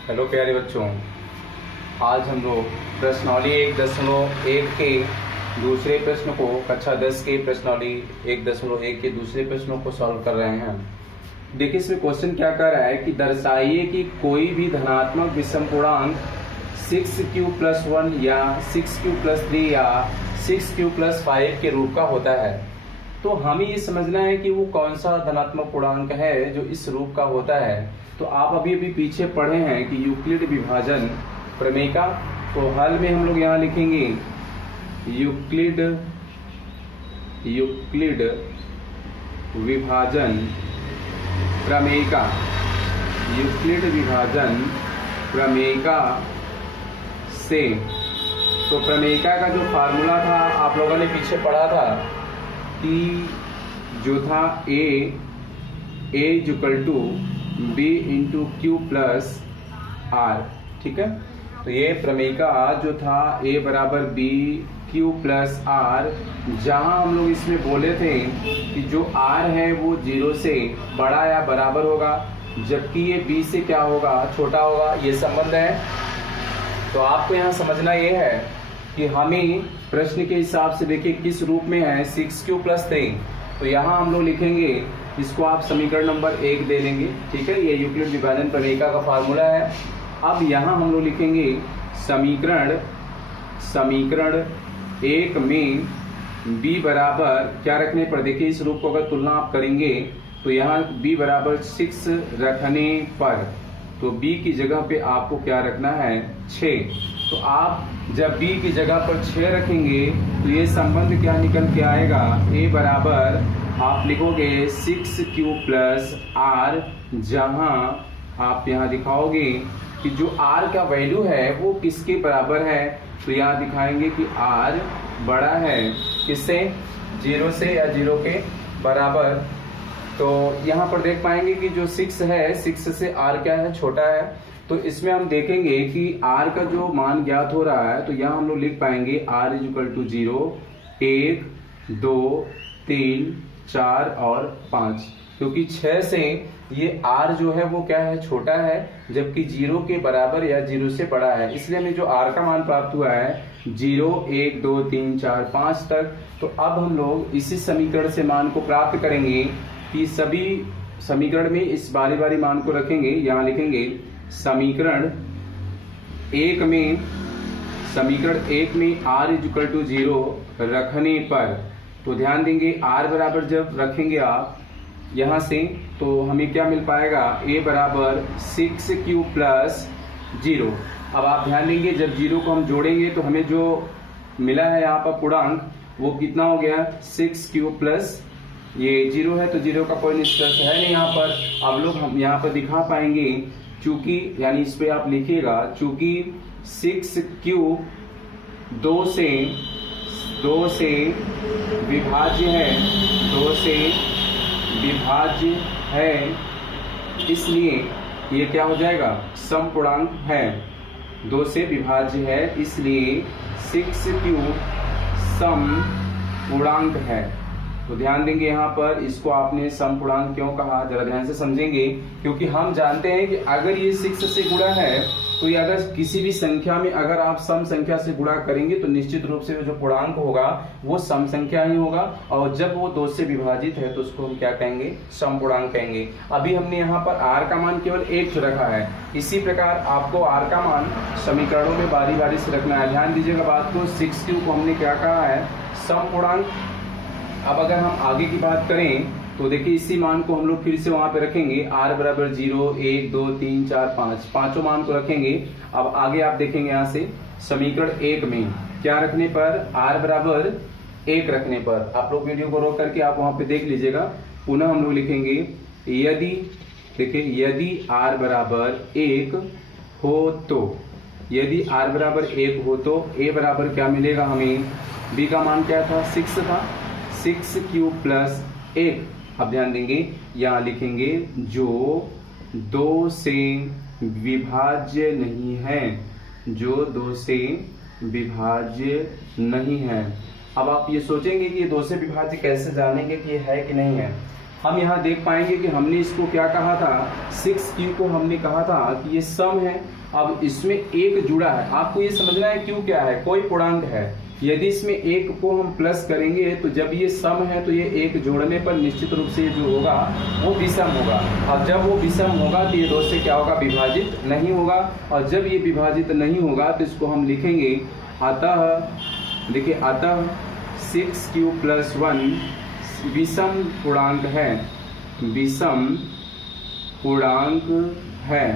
Hello प्यारे बच्चों, आज हम लोग प्रश्नावली 1.1 के दूसरे प्रश्न को कक्षा 10 के प्रश्नावली 1.1 के दूसरे प्रश्नों को सॉल्व कर रहे हैं। देखिए इसमें क्वेश्चन क्या कर रहा है कि दर्शाइए कि कोई भी धनात्मक विषम पूर्णांक 6q+1 या 6q+3 या 6q+5 के रूप का होता है। तो हमें ये समझना है कि वो कौन सा धनात्मक पूर्णांक है जो इस रूप का होता है। तो आप अभी पीछे पढ़े हैं कि यूक्लिड विभाजन प्रमेय का, तो हल में हम लोग यहाँ लिखेंगे यूक्लिड विभाजन प्रमेय का, यूक्लिड विभाजन प्रमेयिका से। तो प्रमेयिका का जो फार्मूला था आप लोगों ने पीछे पढ़ा था कि जो था a b into Q plus R, ठीक है। तो ये प्रमेयिका जो था a बराबर b q प्लस आर, जहां हम लोग इसमें बोले थे कि जो r है वो 0 से बड़ा या बराबर होगा, जबकि ये b से क्या होगा, छोटा होगा। ये संबंध है। तो आपको यहाँ समझना ये है कि हमें प्रश्न के हिसाब से देखिए किस रूप में है 6q+3। तो यहाँ हम लोग लिखेंगे, इसको आप समीकरण नंबर 1 दे लेंगे, ठीक है। ये यूक्लिड विभाजन प्रमेयिका का फार्मूला है। अब यहाँ हम लोग लिखेंगे समीकरण 1 में b बराबर क्या रखने पर, देखिए इस रूप को अगर तुलना आप करेंगे तो यहाँ b बराबर 6 रखने पर, तो b की जगह पे आपको क्या रखना है, 6। तो आप जब b की जगह पर 6 रखेंगे तो ये संबंध क्या निकल के आएगा, a बराबर आप लिखोगे 6q+r, जहां आप यहाँ दिखाओगे कि जो r का वैल्यू है वो किसके बराबर है। तो यहाँ दिखाएंगे कि r बड़ा है किससे, 0 से या 0 के बराबर। तो यहाँ पर देख पाएंगे कि जो 6 है, 6 से r क्या है, छोटा है। तो इसमें हम देखेंगे कि r का जो मान ज्ञात हो रहा है, तो यहाँ हम लोग लिख पाएंगे r = 0, 1, 2, 3, 4 और 5, क्योंकि 6 से ये r जो है वो क्या है, छोटा है, जबकि 0 के बराबर या 0 से बड़ा है। इसलिए हमें जो r का मान प्राप्त हुआ है 0, 1, 2, 3, 4, 5 तक। तो अब हम लोग इसी समीकरण से मान को प्राप्त करेंगे कि सभी समीकरण में इस बारी बारी मान को रखेंगे। यहाँ लिखेंगे समीकरण 1 में r = 0 रखने पर, तो ध्यान देंगे r बराबर जब रखेंगे आप यहाँ से, तो हमें क्या मिल पाएगा, a बराबर 6q+0। अब आप ध्यान देंगे जब 0 को हम जोड़ेंगे तो हमें जो मिला है यहाँ पर पूर्णांक वो कितना हो गया, 6q+, ये 0 है तो 0 का कोई निष्कर्ष है नहीं यहाँ पर। अब लोग हम यहाँ पर दिखा पाएंगे, चूंकि यानी इस पे आप लिखिएगा, चूंकि 6q 2 से विभाज्य है, 2 से विभाज्य है, इसलिए ये क्या हो जाएगा, समपूर्णांक है। 2 से विभाज्य है इसलिए 6q समपूर्णांक है। तो ध्यान देंगे यहाँ पर, इसको आपने समपूर्णांक क्यों कहा, जरा ध्यान से समझेंगे। क्योंकि हम जानते हैं कि अगर ये 6 से गुणा है, तो ये अगर किसी भी संख्या में अगर आप सम संख्या से गुणा करेंगे तो निश्चित रूप से जो पूर्णांक होगा वो सम संख्या ही होगा, और जब वो 2 से विभाजित है तो उसको हम क्या कहेंगे, समपूर्णांक कहेंगे। अभी हमने यहाँ पर r का मान केवल 1 रखा है, इसी प्रकार आपको r का मान समीकरणों में बारी बारी से रखना है। ध्यान दीजिएगा बात को, 6q को हमने क्या कहा है, समपूर्णांक। अब अगर हम आगे की बात करें तो देखिए इसी मान को हम लोग फिर से वहां पे रखेंगे, r बराबर 0, 1, 2, 3, 4, 5, पांचों मान को रखेंगे। अब आगे आप देखेंगे यहाँ से समीकरण 1 में क्या रखने पर, r बराबर 1 रखने पर, आप लोग वीडियो को रोक करके आप वहां पे देख लीजिएगा। पुनः हम लोग लिखेंगे यदि, देखिए यदि r बराबर 1 हो तो, यदि r बराबर 1 हो तो a बराबर क्या मिलेगा हमें, b का मान क्या था, 6 था, 6q+1। अब ध्यान देंगे यहाँ लिखेंगे जो 2 से विभाज्य नहीं है, जो 2 से विभाज्य नहीं है। अब आप ये सोचेंगे कि ये 2 से विभाज्य कैसे जानेंगे कि ये है कि नहीं है। हम यहाँ देख पाएंगे कि हमने इसको क्या कहा था, 6q को हमने कहा था कि ये सम है। अब इसमें एक जुड़ा है, आपको ये समझना है q क्या है, कोई पूर्णांक है। यदि इसमें एक को हम प्लस करेंगे तो जब ये सम है तो ये एक जोड़ने पर निश्चित रूप से जो होगा वो विषम होगा। अब जब वो विषम होगा तो ये दो से क्या होगा, विभाजित नहीं होगा। और जब ये विभाजित नहीं होगा तो इसको हम लिखेंगे अतः, देखिए अतः 6q + 1 विषम पूर्णांक है, विषम पूर्णांक है।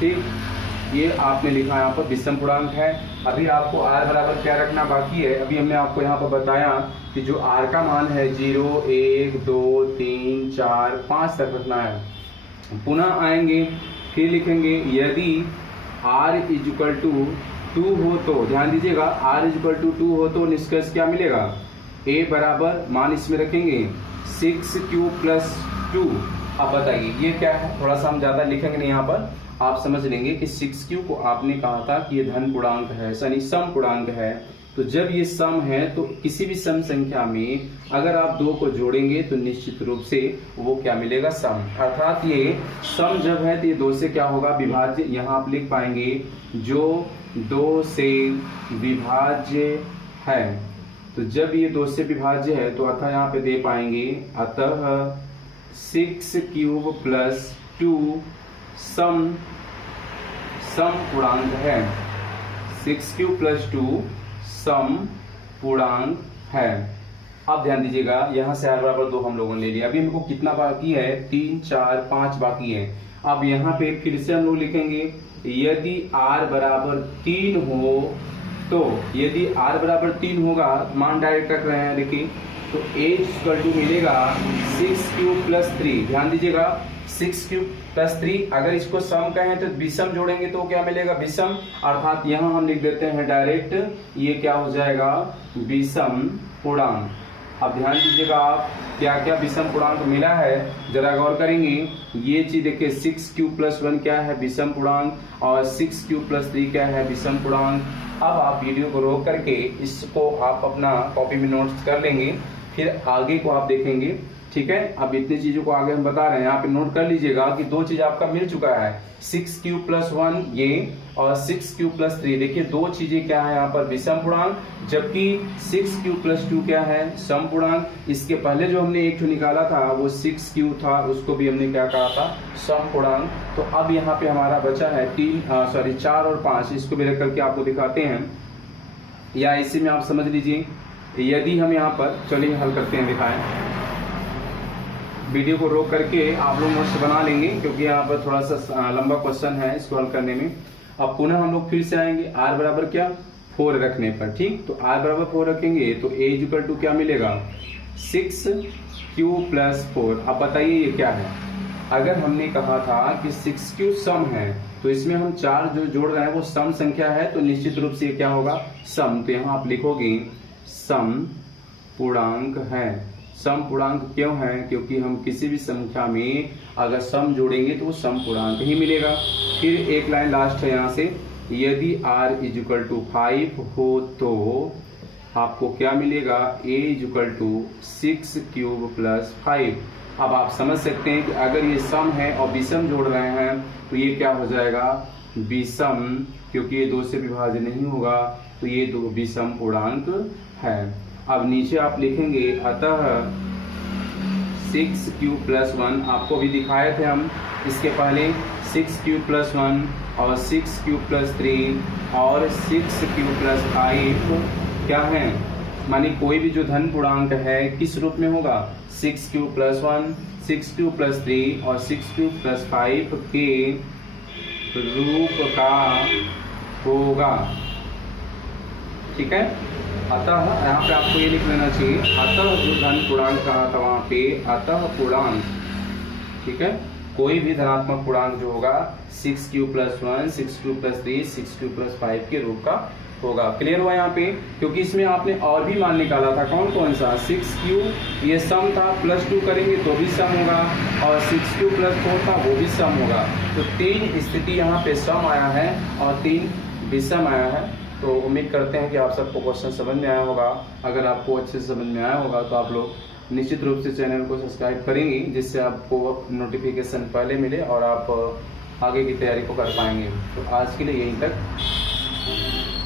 ठीक, ये आपने लिखा यहाँ पर विषम पूर्णांक है। अभी आपको r बराबर क्या रखना बाकी है, अभी हमने आपको यहाँ पर बताया कि जो r का मान है 0, 1, 2, 3, 4, 5 तक रखना है। पुनः आएंगे फिर लिखेंगे यदि r = 2 हो तो, ध्यान दीजिएगा r = 2 हो तो निष्कर्ष क्या मिलेगा, a बराबर मान इसमें रखेंगे 6q + 2। अब बताइए ये क्या है, थोड़ा सा हम ज्यादा लिखेंगे नहीं, यहाँ पर आप समझ लेंगे कि 6q को आपने कहा था कि ये धन पूर्णांक है, यानी सम पूर्णांक है। तो जब ये सम है तो किसी भी सम संख्या में अगर आप दो को जोड़ेंगे तो निश्चित रूप से वो क्या मिलेगा, सम। अर्थात ये सम जब है तो ये दो से क्या होगा, विभाज्य। यहाँ आप लिख पाएंगे जो दो से विभाज्य है। तो जब ये दो से विभाज्य है तो अतः यहाँ पे दे पाएंगे अतः 6q + 2 सम पूर्णांक है, 6q + 2 सम पूर्णांक है। अब ध्यान दीजिएगा यहाँ से r = 2 हम लोगों ने ले लिया। अभी हमको कितना बाकी है, 3, 4, 5 बाकी है। अब यहाँ पे फिर से हम लोग लिखेंगे यदि r = 3 हो तो, यदि r = 3 होगा, मान डायरेक्ट रख रहे हैं देखिए, तो a = मिलेगा 6q + 3। ध्यान दीजिएगा 6q + 3, अगर इसको सम कहें तो विषम जोड़ेंगे तो क्या मिलेगा, विषम। अर्थात यहाँ हम लिख देते हैं डायरेक्ट, ये क्या हो जाएगा, विषम पूर्णांक। अब ध्यान दीजिएगा आप क्या क्या विषम पूर्णांक मिला है जरा गौर करेंगे। ये चीज देखिए 6q + 1 क्या है, विषम पूर्णांक, और 6q + 3 क्या है, विषम पूर्णांक। अब आप वीडियो को रोक करके इसको आप अपना कॉपी में नोट्स कर लेंगे, फिर आगे को आप देखेंगे। ठीक है, अब इतनी चीजों को आगे हम बता रहे हैं, यहाँ पे नोट कर लीजिएगा कि दो चीज आपका मिल चुका है, 6q + 1 ये और 6q + 3। देखिए दो चीजें क्या है यहाँ पर, विषम पूर्णांक, जबकि 6q + 2 क्या है, सम पूर्णांक। इसके पहले जो हमने एक निकाला था वो 6q था, उसको भी हमने क्या कहा था, सम पूर्णांक। तो अब यहाँ पे हमारा बचा है 4 और 5, इसको भी रख करके आपको दिखाते हैं, या इसी में आप समझ लीजिए। यदि हम यहाँ पर, चलिए हल करते हैं, दिखाएं। वीडियो को रोक करके आप लोग नोट्स बना लेंगे क्योंकि यहाँ पर थोड़ा सा लंबा क्वेश्चन है इसको हल करने में। अब पुनः हम लोग फिर से आएंगे r बराबर क्या, 4 रखने पर। ठीक, तो r बराबर 4 रखेंगे तो a = क्या मिलेगा, 6q + 4। अब बताइए ये क्या है, अगर हमने कहा था कि 6q सम है तो इसमें हम 4 जो जोड़ रहे हैं वो सम संख्या है, तो निश्चित रूप से क्या होगा, सम। तो यहाँ आप लिखोगे सम पूर्णांक है। सम पूर्णांक क्यों है, क्योंकि हम किसी भी संख्या में अगर सम जोड़ेंगे तो वो सम पूर्णांक ही मिलेगा। फिर एक लाइन लास्ट है यहाँ से, यदि r = 5 हो तो आपको क्या मिलेगा, a = 6q + 5। अब आप समझ सकते हैं कि अगर ये सम है और विषम जोड़ रहे हैं तो ये क्या हो जाएगा, विषम, क्योंकि ये दो से विभाज्य नहीं होगा, तो ये दो विषम पूर्णांक है। अब नीचे आप लिखेंगे अतः 6q + 1, आपको भी दिखाए थे हम इसके पहले, 6q + 1 और 6q + 3 और 6q + 5 क्या है, मानी कोई भी जो धन पूर्णांक है किस रूप में होगा, 6q + 1, 6q + 3 और 6q + 5 के रूप का होगा। ठीक है, अतः यहाँ पे आपको ये लिख लेना चाहिए, अतः जो धन पूर्णांक कहा था वहां पे अतः पूर्णांक। ठीक है, कोई भी धनात्मक पूर्णांक जो होगा 6q + 1, 6q + 3, 6q + 5 के रूप का होगा। क्लियर हुआ यहाँ पे, क्योंकि इसमें आपने और भी मान निकाला था, कौन कौन सा, 6q ये सम था, +2 करेंगे तो भी सम होगा, और 6q + 4 था वो भी सम होगा। तो 3 स्थिति यहाँ पे सम आया है और 3 विषम आया है। तो उम्मीद करते हैं कि आप सबको क्वेश्चन समझ में आया होगा। अगर आपको अच्छे से समझ में आया होगा तो आप लोग निश्चित रूप से चैनल को सब्सक्राइब करेंगे, जिससे आपको नोटिफिकेशन पहले मिले और आप आगे की तैयारी को कर पाएंगे। तो आज के लिए यहीं तक।